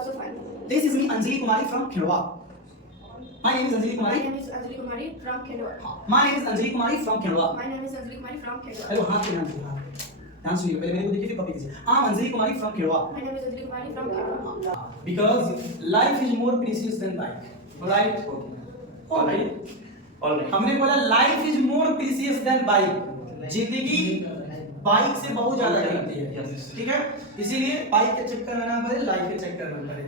also fine. This is me, Anjali Kumari from Khandwa. My name is Anjali My Kumari. name is Anjali Kumari from Khandwa. My name is Anjali Kumari from Khandwa. My name is Anjali Kumari from Khandwa. Hello हाथ पे ध्यान दीजिए, हाथ पे ध्यान सुनिए, पहले मेरे को देखिए फिर कॉपी कीजिए. I'm Anjali Kumari from Khandwa. My name is Anjali Kumari from Khandwa. Because life is more precious than bike. Alright? Alright. हमने बोला life is more precious than bike. जिंदगी बाइक से बहुत ज्यादा कीमती है. ठीक है, इसीलिए बाइक के चक्कर में ना पड़े, लाइफ के चक्कर में पड़े.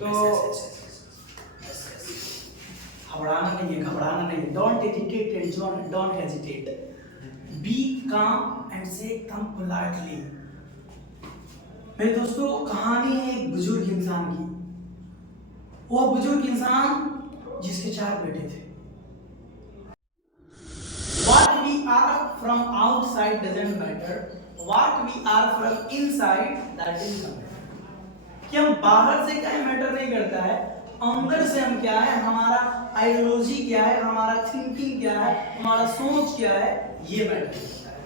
तो घबराना नहीं है, घबराना नहीं. Don't hesitate and don't hesitate. Be calm and say एकदम पोलाइटली. मेरे दोस्तों, कहानी है एक बुजुर्ग इंसान की. वो बुजुर्ग इंसान जिसके 4 बेटे थे. What we are from outside doesn't matter. What we are from inside that is matter. कि हम बाहर से क्या है मैटर नहीं करता है, अंदर से हम क्या है, हमारा आइडियोलॉजी क्या है, हमारा थिंकिंग क्या है, हमारा सोच क्या है, ये मैटर करता है.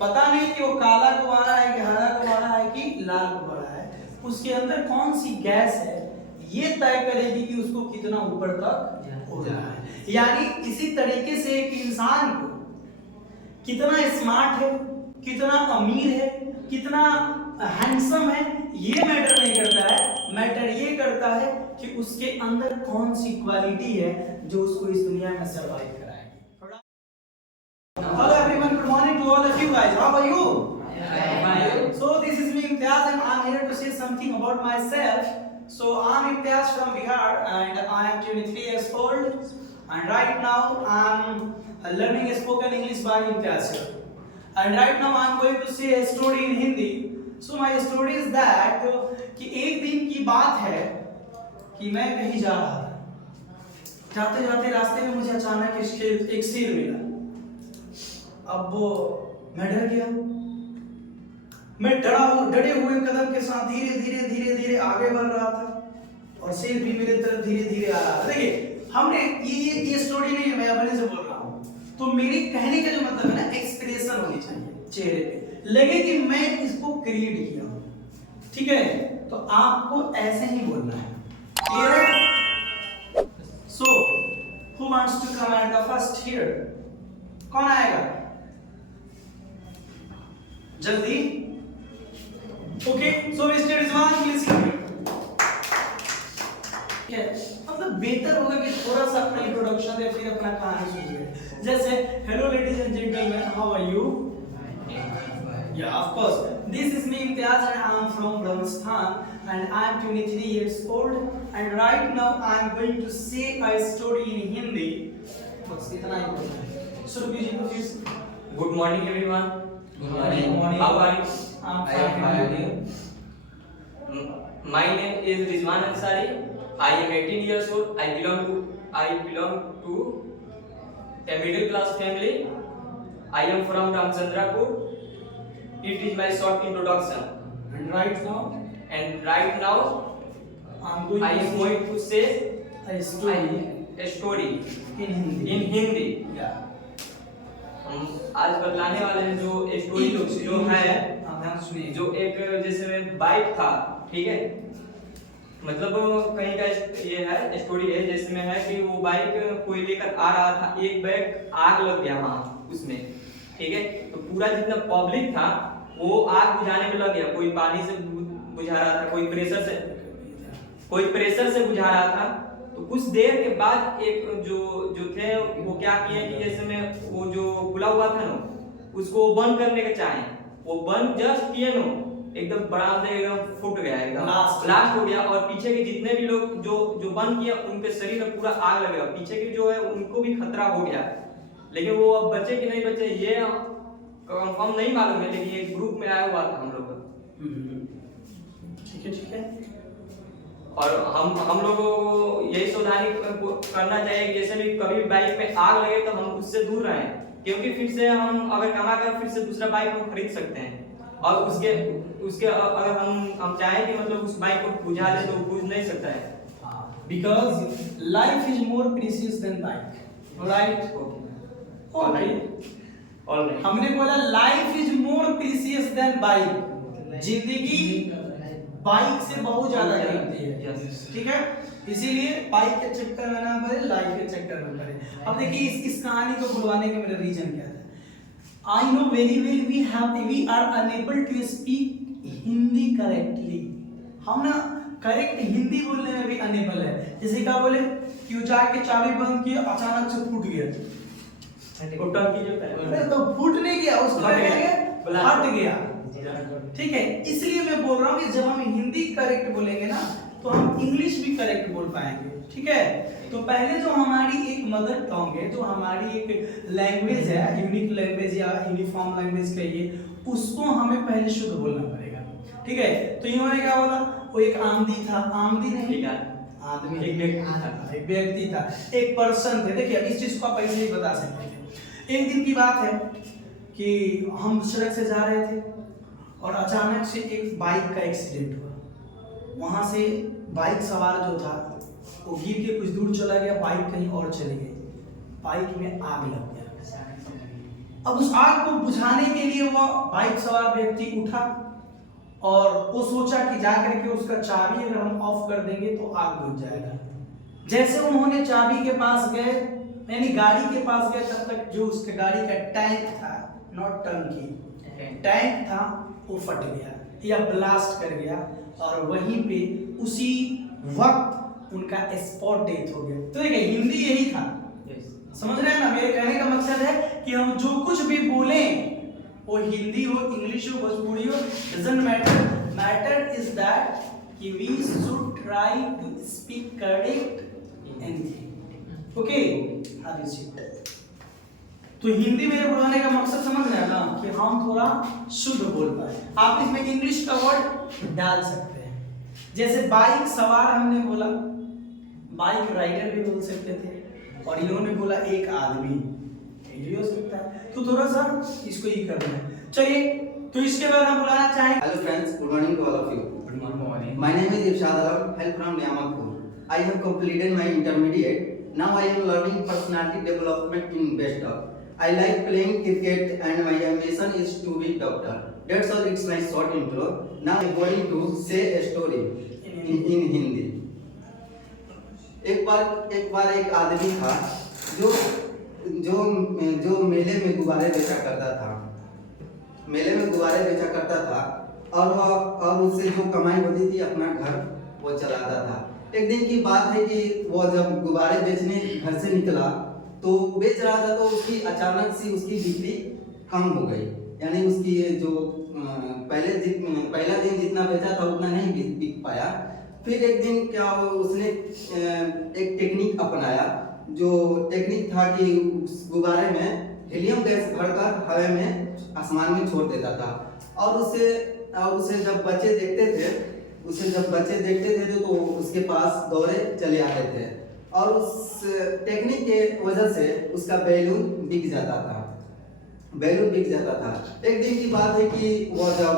पता नहीं कि वो काला गुब्बारा है कि हरा गुब्बारा है कि लाल गुब्बारा है, उसके अंदर कौन सी गैस है, ये तय करेगी कि उसको कितना ऊपर तक उड़ना है. यानी इसी तरीके से एक इंसान को कितना स्मार्ट है, कितना अमीर है, कितना हैंडसम है, ये मैटर नहीं करता है. मैटर ये करता है कि उसके अंदर कौन सी क्वालिटी है जो उसको इस दुनिया में सरवाइव कराएगी. Hello everyone, good morning to all of you guys. How are you? So this is me Imtiaz and I'm here to say something about myself. So I'm Imtiaz from Bihar and I am 23 years old and right now I'm learning spoken English by Imtiaz sir. And right now I'm going to say a story in Hindi. So my story is that कि एक दिन की बात है कि मैं कहीं जा रहा था. जाते जाते रास्ते में मुझे अचानक एक शेर मिला. अब मैं डर गया. मैं डरे हुए कदम के साथ धीरे धीरे धीरे धीरे आगे बढ़ रहा था और शेर भी मेरे तरफ धीरे धीरे आ रहा था. देखिए, हमने ये स्टोरी नहीं है, मैं अपने से बोल रहा हूँ. तो मेरी कहने का जो मतलब है ना, एक्सप्रेशन होनी चाहिए चेहरे पे, लगे कि मैं इसको क्रिएट किया हूँ. ठीक है, तो आपको ऐसे ही बोलना है. क्लियर है? So who wants to come at the first here? कौन आएगा जल्दी? Okay, so mister Rizwan please come. मतलब बेहतर होगा कि थोड़ा सा अपना इंट्रोडक्शन दे, फिर अपना कहानी सुनिए. जैसे hello ladies and gentleman, how are you? Yeah, of course. This is me Imtiaz and I am from Rajasthan and I am 23 years old and right now I am going to say a story in Hindi. बस इतना ही बोलना है. शुरू कीजिए please. Good morning everyone. Good morning. How are you? I'm fine. My name is Rizwan Ansari. I am 18 years old. I belong to a middle class family. I am from Ramchandrapur. It is my short introduction. And right now I am going to say a story a story in Hindi. in Hindi. Yeah. हम आज बतलाने वाले हैं जो story जो है, ध्यान सुनिए. जो एक जैसे बाइक था. ठीक है, मतलब कहीं का ये है स्टोरी है, जिसमें है कि वो बाइक कोई लेकर आ रहा था, एक बैग आग लग गया वहां उसमें. ठीक है, तो पूरा जितना पब्लिक था वो आग बुझाने में लग गया. कोई पानी से बुझा रहा था, कोई प्रेशर से बुझा रहा था. तो कुछ देर के बाद एक जो थे वो क्या किए कि जैसे में वो जो खुला हुआ था ना, उसको बंद करने का चाहे, वो बंद जस्ट किए ना, एकदम बड़ा से एकदम फूट गया, एकदम ब्लास्ट हो गया. और पीछे के जितने भी लोग जो बंद किए उनके शरीर में पूरा आग लग गया. पीछे के जो है उनको भी खतरा हो गया, लेकिन वो अब बचे कि नहीं बचे ये कंफर्म नहीं मालूम है. लेकिन एक ग्रुप में आया हुआ था हम लोग. ठीक है. और हम लोगों को यही सावधानी करना चाहिए कि जैसे भी कभी बाइक में आग लगे तो हम उससे दूर रहें, क्योंकि फिर से हम अगर कमा कर फिर से दूसरा बाइक हम खरीद सकते हैं. और उसके अगर हम चाहें कि मतलब उस बाइक को बुझा दे तो बुझ नहीं सकता है. Because life is more precious than bike. Alright? Alright. हमने बोला life is more precious than bike. जिंदगी बाइक से बहुत ज्यादा कीमती है, Yes. ठीक है। इसीलिए बाइक के चक्कर में ना पड़े, लाइफ के चक्कर में पड़े। अब देखिए इस कहानी को बुलवाने का मेरा रीजन क्या था। I know very well we are unable to speak Hindi correctly. हम ना करेक्ट हिंदी बोलने में भी अनेबल है। जैसे क्या बोले कि वो जाके चाबी बंद किया, अचानक से फूट गया। वो टंकी जो है अरे तो फूट नहीं गया, उसका हट क्या गया। गया? हट गया। ठीक है, इसलिए मैं बोल रहा हूँ कि जब हम हिंदी करेक्ट बोलेंगे ना तो हम इंग्लिश भी करेक्ट बोल पाएंगे, ठीक है। तो पहले जो हमारी एक मदर टंग है, जो हमारी एक लैंग्वेज है, यूनिक लैंग्वेज या यूनिफॉर्म लैंग्वेज कहिए, उसको हमें पहले शुद्ध बोलना पड़ेगा, ठीक है। तो इन्होंने क्या बोला, वो एक आमदी था, आमदी नहीं, आदमी, एक व्यक्ति था, एक पर्सन थे। देखिए अब इस चीज को आप ऐसे ही बता सकते थे। एक दिन की बात है कि हम सड़क से जा रहे थे और अचानक से एक बाइक का एक्सीडेंट हुआ। वहां से बाइक सवार जो था वो गिर के कुछ दूर चला गया, बाइक कहीं और चली गई, बाइक में आग लग गया। अब उस आग को बुझाने के लिए वो बाइक सवार व्यक्ति उठा और वो सोचा कि जाकर के उसका चाबी अगर हम ऑफ कर देंगे तो आग बुझ जाएगा। जैसे उन्होंने चाबी के पास गए, यानी गाड़ी के पास गए, तब तक जो उसके गाड़ी का टैंक था, नॉट टंकी, टैंक था, वो फट गया या ब्लास्ट कर गया और वहीं पे उसी वक्त उनका स्पॉट डेथ हो गया। तो देखिए हिंदी यही था, समझ रहे हैं ना। मेरे कहने का मकसद है कि हम जो कुछ भी बोलें, वो हिंदी हो, इंग्लिश हो, भोजपुरी हो, doesn't matter. Matter is that कि we should try to speak correct anything, okay. हाँ जी, तो हिंदी मेरे बोलने का मकसद समझ रहे हैं ना, कि हम थोड़ा शुद्ध बोल पाए। आप इसमें इंग्लिश का वर्ड डाल सकते हैं, जैसे बाइक सवार हमने बोला, बाइक राइडर भी बोल सकते थे, और इन्होंने बोला एक आदमी, ये हो सकता है। तो थोड़ा सा इसको ही करना है। चलिए, तो इसके बाद हम बुलाना चाहेंगे। Hello friends, good morning to all of you. Good morning. My name is Irshad Alam, hail from Niyamatpur. I have completed my intermediate. Now I am learning personality development in Bestop. I like playing cricket and my ambition is to be doctor. That's all. It's my short intro. Now I'm going to say a story in Hindi. एक बार एक आदमी था जो मेले में गुब्बारे बेचा करता था। मेले में गुब्बारे बेचा करता था और उससे जो कमाई होती थी अपना घर वो चलाता था। एक दिन की बात है कि वो जब गुब्बारे बेचने घर से निकला तो बेच रहा था, तो उसकी अचानक से उसकी बिक्री कम हो गई। यानी उसकी जो पहला दिन जितना बेचा था उतना नहीं बिक पाया। फिर एक दिन क्या उसने एक टेक्निक अपनाया, जो टेक्निक था कि उस गुब्बारे में हीलियम गैस भरकर हवा में आसमान में छोड़ देता था, और उसे जब बच्चे देखते थे तो उसके पास दौड़े चले आते थे, और उस टेक्निक के वजह से उसका बैलून बिक जाता था। एक दिन की बात है कि वो जब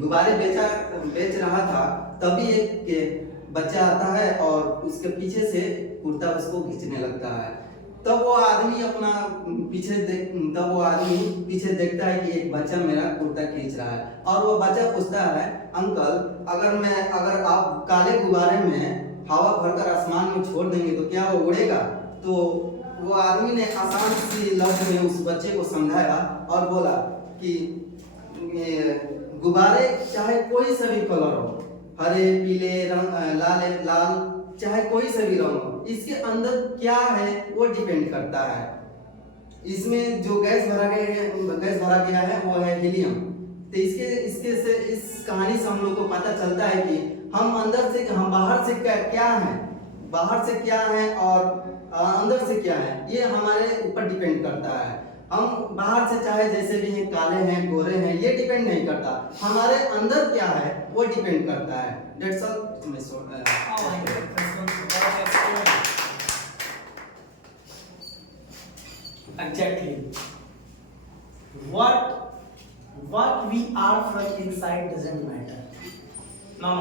गुब्बारे बेच रहा था, तभी एक बच्चा आता है और उसके पीछे से कुर्ता उसको खींचने लगता है। तब वो आदमी पीछे देखता है कि एक बच्चा मेरा कुर्ता खींच रहा है, और वो बच्चा पूछता है, अंकल अगर आप काले गुब्बारे में हवा भरकर आसमान में छोड़ देंगे तो क्या वो उड़ेगा? तो वो आदमी ने आसान सी लफ्ज में उस बच्चे को समझाया और बोला कि गुब्बारे चाहे कोई सा भी कलर हो, हरे, पीले, लाल, चाहे कोई सा भी रंग हो, इसके अंदर क्या है वो डिपेंड करता है। इसमें जो गैस भरा गया है वो है हीलियम। तो इस कहानी से हम लोग को पता चलता है कि हम बाहर से क्या है और अंदर से क्या है, ये हमारे ऊपर डिपेंड करता है। हम बाहर से चाहे जैसे भी हैं, काले हैं, गोरे हैं, ये डिपेंड नहीं करता, हमारे अंदर क्या है वो डिपेंड करता है। That's all. Exactly. What we are from inside doesn't matter. No.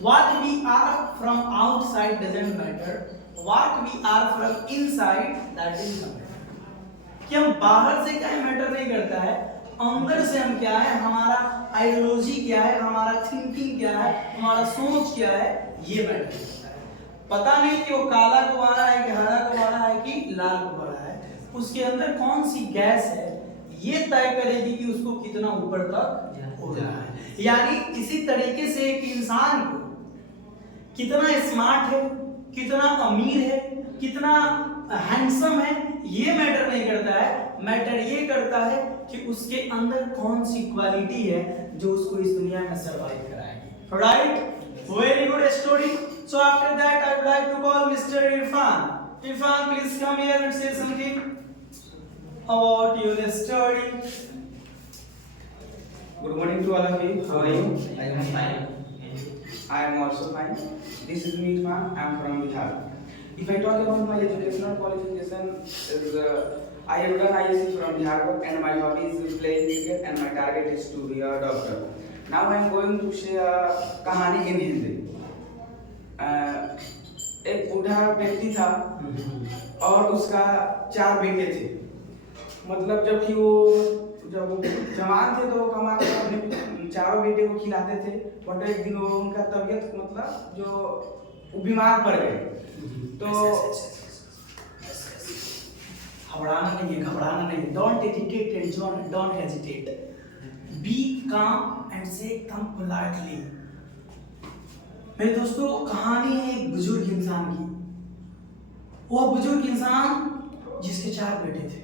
What we are from outside doesn't matter. What we are from inside that is matter. कि हम बाहर से क्या मैटर नहीं करता है, अंदर से हम क्या है, हमारा आइडियोलॉजी क्या है, हमारा थिंकिंग क्या है, हमारा सोच क्या है, ये मैटर करता है। पता नहीं कि वो काला गुब्बारा है कि हरा गुब्बारा है कि लाल गुब्बारा है, उसके अंदर कौन सी गैस है ये तय करेगी कि उसको कितना ऊपर तक उड़ना है। यानी इसी तरीके से एक इंसान को कितना स्मार्ट है, कितना अमीर है, कितना हैंडसम है, ये मैटर नहीं करता है। मैटर ये करता है कि उसके अंदर कौन सी क्वालिटी है जो उसको इस दुनिया में सरवाइव कराएगी। Right, very good story. So after that I would like to call mister Irfan. Irfan, please come here and say something about your story. Good morning to all of you. How are you? I am fine. I am also fine. This is me, Irfan. I am from Bihar. If I talk about my educational qualification, I have done ISC from Bihar and my hobby is playing cricket and my target is to be a doctor. Now I am going to share a कहानी in Hindi. एक बूढ़ा व्यक्ति था और उसका 4 बेटे थे। मतलब जब वो जवान थे तो वो कमा के अपने चारों बेटे को खिलाते थे, बट एक दिन वो उनका तबीयत मतलब जो वो बीमार पड़ गए। तो घबराना नहीं, don't hesitate and don't hesitate, be calm and say एकदम पोलाइटली। मेरे दोस्तों, कहानी है एक बुजुर्ग इंसान की। वह बुजुर्ग इंसान जिसके 4 बेटे थे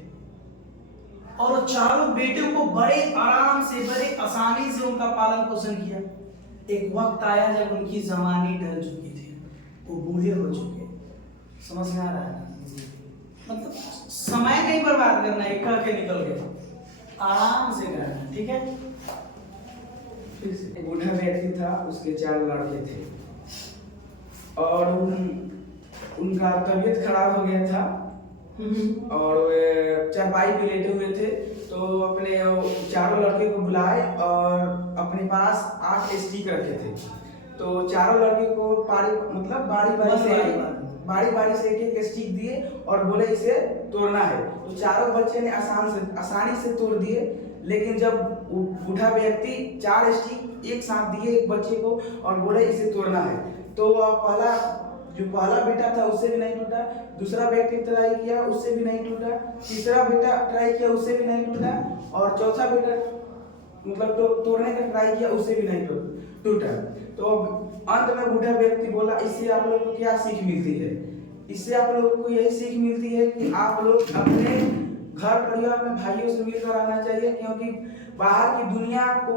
और वो चारों बेटों को बड़े आराम से, बड़े आसानी से उनका पालन पोषण किया। एक वक्त आया जब उनकी जवानी ढल चुकी थी, वो बूढ़े हो चुके। समझ में आ रहा है? मतलब समय नहीं बर्बाद करना, एक कह के निकल गए, आराम से करना, ठीक है। एक बूढ़ा व्यक्ति था, उसके 4 लड़के थे और उनका तबीयत खराब हो गया था और वे चारपाई पे लेटे हुए थे। तो अपने चारों लड़के को बुलाए और अपने पास 8 स्टिक रखे थे। तो चारों लड़के को बारी बारी से एक स्टिक दिए और बोले इसे तोड़ना है। तो चारों बच्चे ने आसानी से तोड़ दिए। लेकिन जब बूढ़ा व्यक्ति 4 स्टिक एक साथ दिए एक बच्चे को और बोले इसे तोड़ना है, तो पहला बेटा था उससे भी नहीं टूटा, दूसरा व्यक्ति ट्राई किया उससे भी नहीं टूटा, तीसरा बेटा ट्राई किया उससे भी नहीं टूटा और चौथा बेटा मतलब तोड़ने का ट्राई किया उससे भी नहीं टूटा। तो अंत में बूढ़ा व्यक्ति बोला, इससे आप लोगों को क्या सीख मिलती है? इससे आप लोगों को यही सीख मिलती है कि आप लोग अपने घर परिवार में भाइयों से मिलकर रहना चाहिए, क्योंकि बाहर की दुनिया को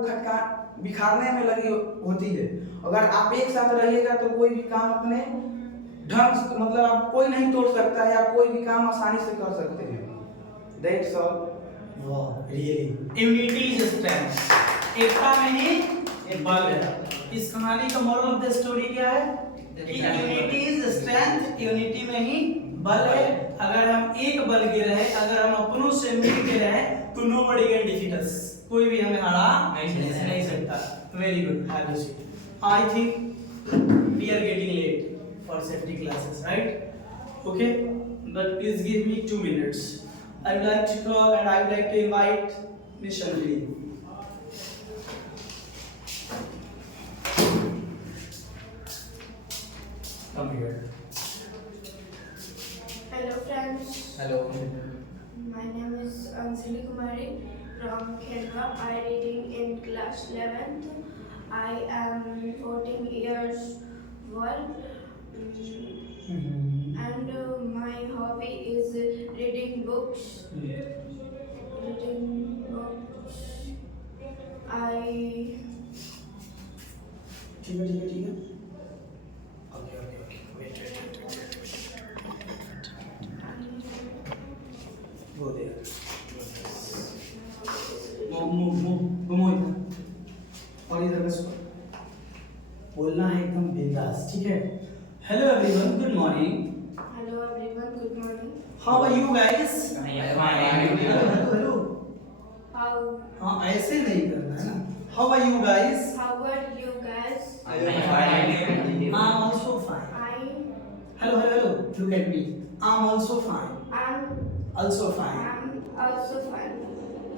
बिखारने में लगी होती है। अगर आप एक साथ रहिएगा तो कोई भी काम अपने ढंग से मतलब आप कोई नहीं तोड़ सकता है, आप कोई भी काम आसानी से कर सकते हैं। That's all. वाह, रियली यूनिटी इज स्ट्रेंथ। एकता में ही बल है। इस कहानी का मोरल ऑफ द स्टोरी क्या है? कि यूनिटी इज स्ट्रेंथ, यूनिटी में ही बल है। अगर हम एक बल के रहे, अगर हम अपनों से मिल के रहे तो नोबडी कैन डिफीट अस, कोई भी हमें हरा नहीं सकता। Very good, have you seat. I think we are getting late for safety classes, right? Okay, but please give me 2 minutes. I would like to call and I would like to invite Miss Shanvi. Come here. Hello friends. Hello. My name is Anjali Kumari from Khelwa. I reading in class 11th. I am 14 years old. And my hobby is reading books. Reading books. ठीक है। Okay. Wait. Go there. Move. और इधर बस बोलना है एकदम बिंदास, ठीक है? Hello everyone, good morning. Hello everyone, good morning. How are you guys? Hello. हाँ, ऐसे नहीं करना है ना। How are you guys? How are you guys? I'm also fine. Hello. Look at me. I'm also fine. I'm Also fine. also fine.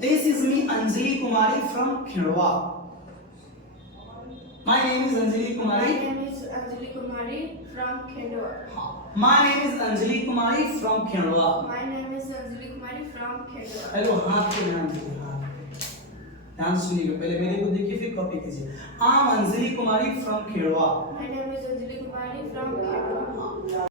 This is me Anjali Kumari from Khendwa. My name is Anjali My कुमारी. name is Anjali Kumari from Khendwa. My name is Anjali Kumari from खिंडवा. My name is Anjali Kumari from Khendwa. Hello, हाथ को ध्यान दीजिए. हाथ ध्यान से सुनिएगा, पहले मेरे को देखिए फिर कॉपी कीजिए. I am Anjali Kumari from खिंडवा. My name is Anjali Kumari from Khendwa.